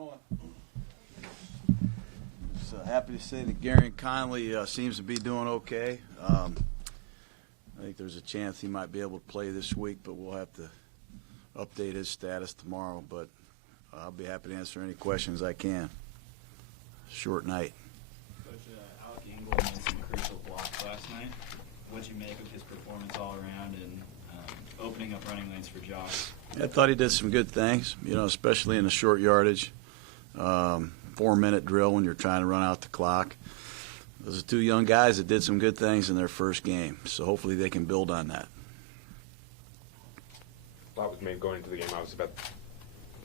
doing? So happy to say that Gary Conley seems to be doing okay. I think there's a chance he might be able to play this week, but we'll have to update his status tomorrow. But I'll be happy to answer any questions I can. Short night. Coach, Alec Engel made some crucial blocks last night. What'd you make of his performance all around and opening up running lanes for Josh? I thought he did some good things, especially in the short yardage. 4-minute drill when you're trying to run out the clock. Those are two young guys that did some good things in their first game, so hopefully they can build on that. A lot was made going into the game, obviously, about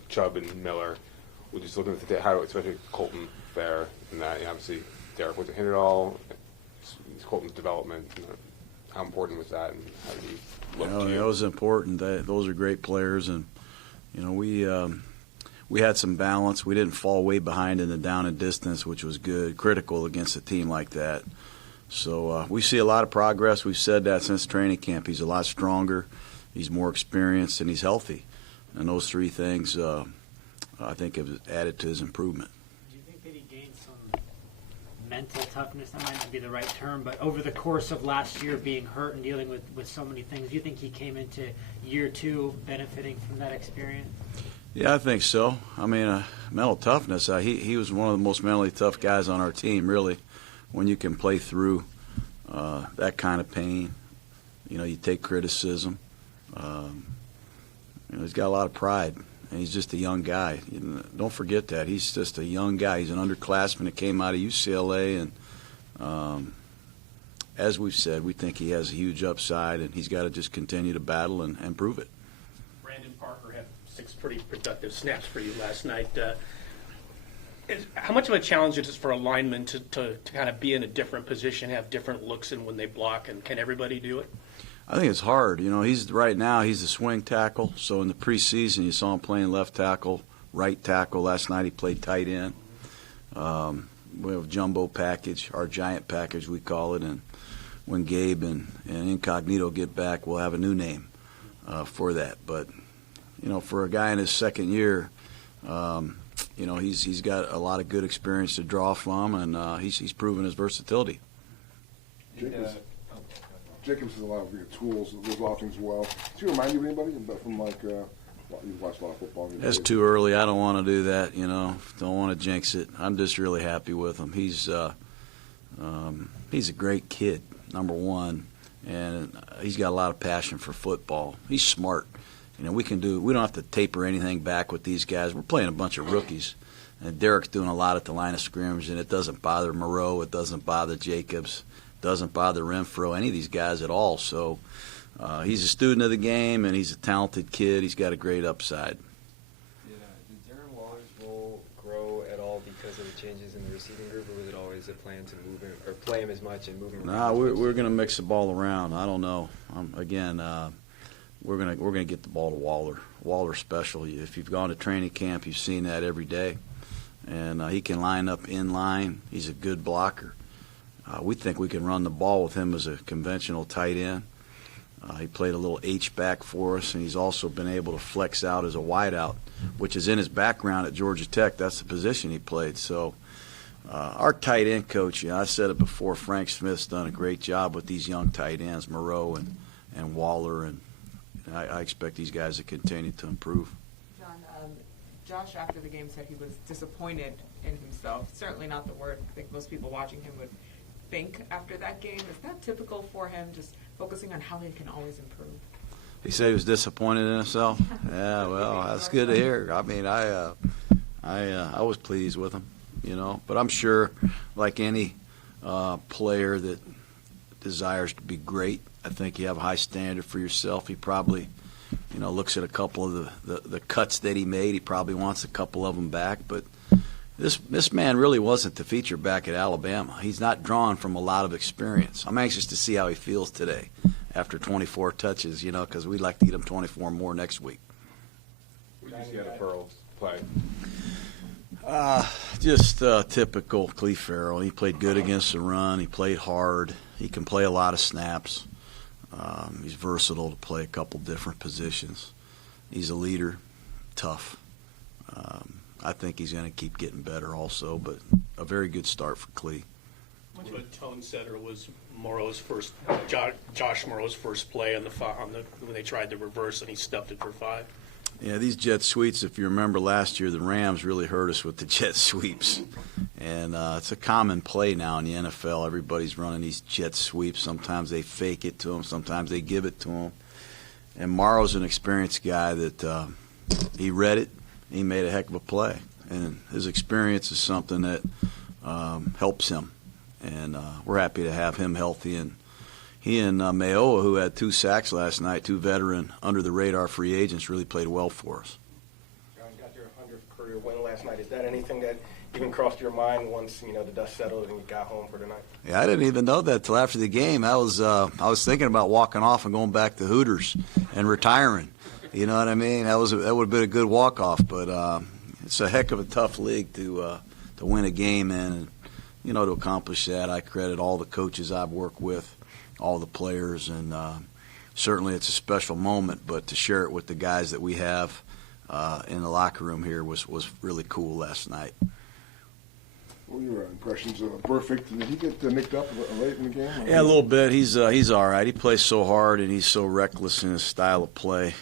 Chubb and Miller. We're just looking at how, especially Colton there, and that, obviously, Derek wasn't hit at all. It's Colton's development. How important was that, and how did he look to you? That was important. Those are great players, and we had some balance. We didn't fall way behind in the down and distance, which was good, critical against a team like that. So we see a lot of progress. We've said that since training camp. He's a lot stronger, he's more experienced, and he's healthy. And those three things, I think, have added to his improvement. Do you think that he gained some mental toughness? That might not be the right term, but over the course of last year being hurt and dealing with so many things, do you think he came into year two benefiting from that experience? Yeah, I think so. I mean, mental toughness, he was one of the most mentally tough guys on our team, really, when you can play through that kind of pain. You take criticism. He's got a lot of pride, and he's just a young guy. Don't forget that. He's just a young guy. He's an underclassman that came out of UCLA, and as we've said, we think he has a huge upside, and he's got to just continue to battle and prove it. Brandon Parker had 6 pretty productive snaps for you last night. How much of a challenge is it for a lineman to kind of be in a different position, have different looks in when they block, and can everybody do it? I think it's hard. Right now he's a swing tackle. So in the preseason, you saw him playing left tackle, right tackle. Last night he played tight end. We have a jumbo package, our giant package we call it. And when Gabe and Incognito get back, we'll have a new name for that. But for a guy in his second year, he's got a lot of good experience to draw from, and he's proven his versatility. Jacobs has a lot of good tools, those a lot of things well. Do you remind you of anybody from you've watched a lot of football? That's too early. I don't want to do that. Don't want to jinx it. I'm just really happy with him. He's a great kid, number one, and he's got a lot of passion for football. He's smart. We don't have to taper anything back with these guys. We're playing a bunch of rookies, and Derek's doing a lot at the line of scrimmage, and it doesn't bother Moreau, it doesn't bother Jacobs, doesn't bother Renfro, any of these guys at all. So he's a student of the game, and he's a talented kid. He's got a great upside. Did Darren Waller's role grow at all because of the changes in the receiving group, or was it always a plan to move him or play him as much and move him around? No, we're going to mix the ball around. I don't know. We're gonna get the ball to Waller. Waller's special. If you've gone to training camp, you've seen that every day, and he can line up in line. He's a good blocker. We think we can run the ball with him as a conventional tight end. He played a little H-back for us, and he's also been able to flex out as a wideout, which is in his background at Georgia Tech. That's the position he played. So our tight end coach, I said it before, Frank Smith's done a great job with these young tight ends, Moreau and Waller, and I expect these guys to continue to improve. John, Josh after the game said he was disappointed in himself. Certainly not the word I think most people watching him would think after that game. Is that typical for him, just focusing on how he can always improve? He said he was disappointed in himself? Yeah, well, that's good to hear. I mean, I was pleased with him, But I'm sure, like any player that desires to be great, I think you have a high standard for yourself. He probably, looks at a couple of the cuts that he made. He probably wants a couple of them back. But this man really wasn't the feature back at Alabama. He's not drawn from a lot of experience. I'm anxious to see how he feels today after 24 touches, because we'd like to get him 24 more next week. What did you see out of Pearl's play? Just typical Calif Farrell. He played good against the run. He played hard. He can play a lot of snaps. He's versatile to play a couple different positions. He's a leader, tough. I think he's going to keep getting better also, but a very good start for Clee. Much of a tone setter was Morrow's first, Josh Morrow's first play on the when they tried to reverse and he stuffed it for 5. Yeah, these jet sweeps, if you remember last year, the Rams really hurt us with the jet sweeps. And it's a common play now in the NFL. Everybody's running these jet sweeps. Sometimes they fake it to them. Sometimes they give it to them. And Morrow's an experienced guy that he read it. He made a heck of a play. And his experience is something that helps him. And we're happy to have him healthy. And he and Mayoa, who had 2 sacks last night, 2 veteran, under-the-radar free agents, really played well for us. John, you got your 100th career win last night. Is that anything that even crossed your mind once, the dust settled and you got home for the night? Yeah, I didn't even know that till after the game. I was thinking about walking off and going back to Hooters and retiring. You know what I mean? That would have been a good walk-off, but it's a heck of a tough league to win a game in. And, to accomplish that, I credit all the coaches I've worked with, all the players, and certainly it's a special moment, but to share it with the guys that we have in the locker room here was really cool last night. What were your impressions of Perfect? Did he get nicked up late in the game? Yeah, a little bit. He's all right. He plays so hard, and he's so reckless in his style of play.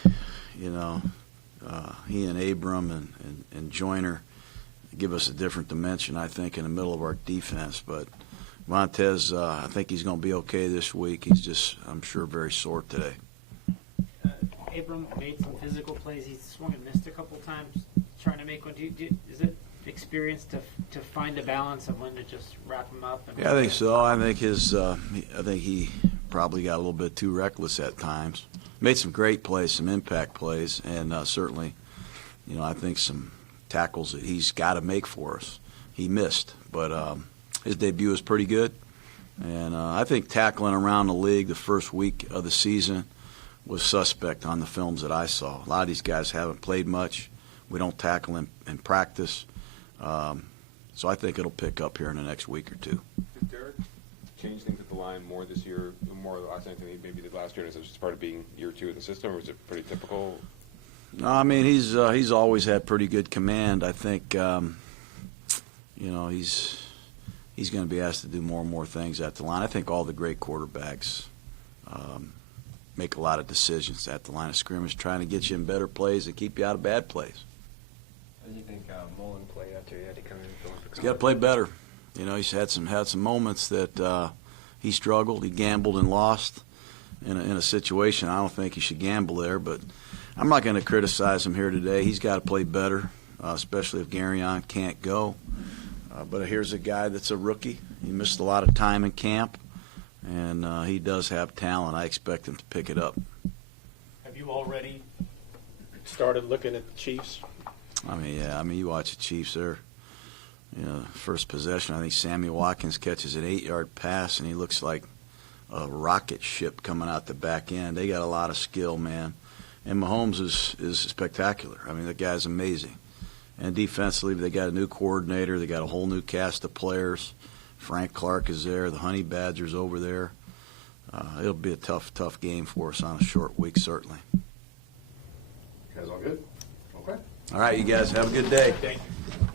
He and Abram and Joyner give us a different dimension, I think, in the middle of our defense, but Montez, I think he's going to be okay this week. He's just, I'm sure, very sore today. Abram made some physical plays. He swung and missed a couple times trying to make one. Is it experience to find a balance of when to just wrap him up? Yeah, I think so. I think he probably got a little bit too reckless at times. Made some great plays, some impact plays, and certainly, I think some tackles that he's got to make for us. He missed, but his debut was pretty good. And I think tackling around the league the first week of the season was suspect on the films that I saw. A lot of these guys haven't played much. We don't tackle in practice. So I think it'll pick up here in the next week or two. Did Derek change things at the line more this year, more last night than he maybe did last year? Is it just part of being year 2 in the system, or is it pretty typical? No, I mean, he's always had pretty good command. I think, he's going to be asked to do more and more things at the line. I think all the great quarterbacks make a lot of decisions at the line of scrimmage, trying to get you in better plays and keep you out of bad plays. How do you think Mullen played after he had to come in? He's got to play better. He's had some moments that he struggled, he gambled and lost in a situation. I don't think he should gamble there, but I'm not going to criticize him here today. He's got to play better, especially if Garyon can't go. But here's a guy that's a rookie. He missed a lot of time in camp, and he does have talent. I expect him to pick it up. Have you already started looking at the Chiefs? I mean, you watch the Chiefs there. First possession, I think Sammy Watkins catches an 8-yard pass, and he looks like a rocket ship coming out the back end. They got a lot of skill, man. And Mahomes is spectacular. I mean, the guy's amazing. And defensively, they got a new coordinator. They got a whole new cast of players. Frank Clark is there. The Honey Badger's over there. It'll be a tough game for us on a short week, certainly. You guys all good? Okay. All right, you guys have a good day. Thank you.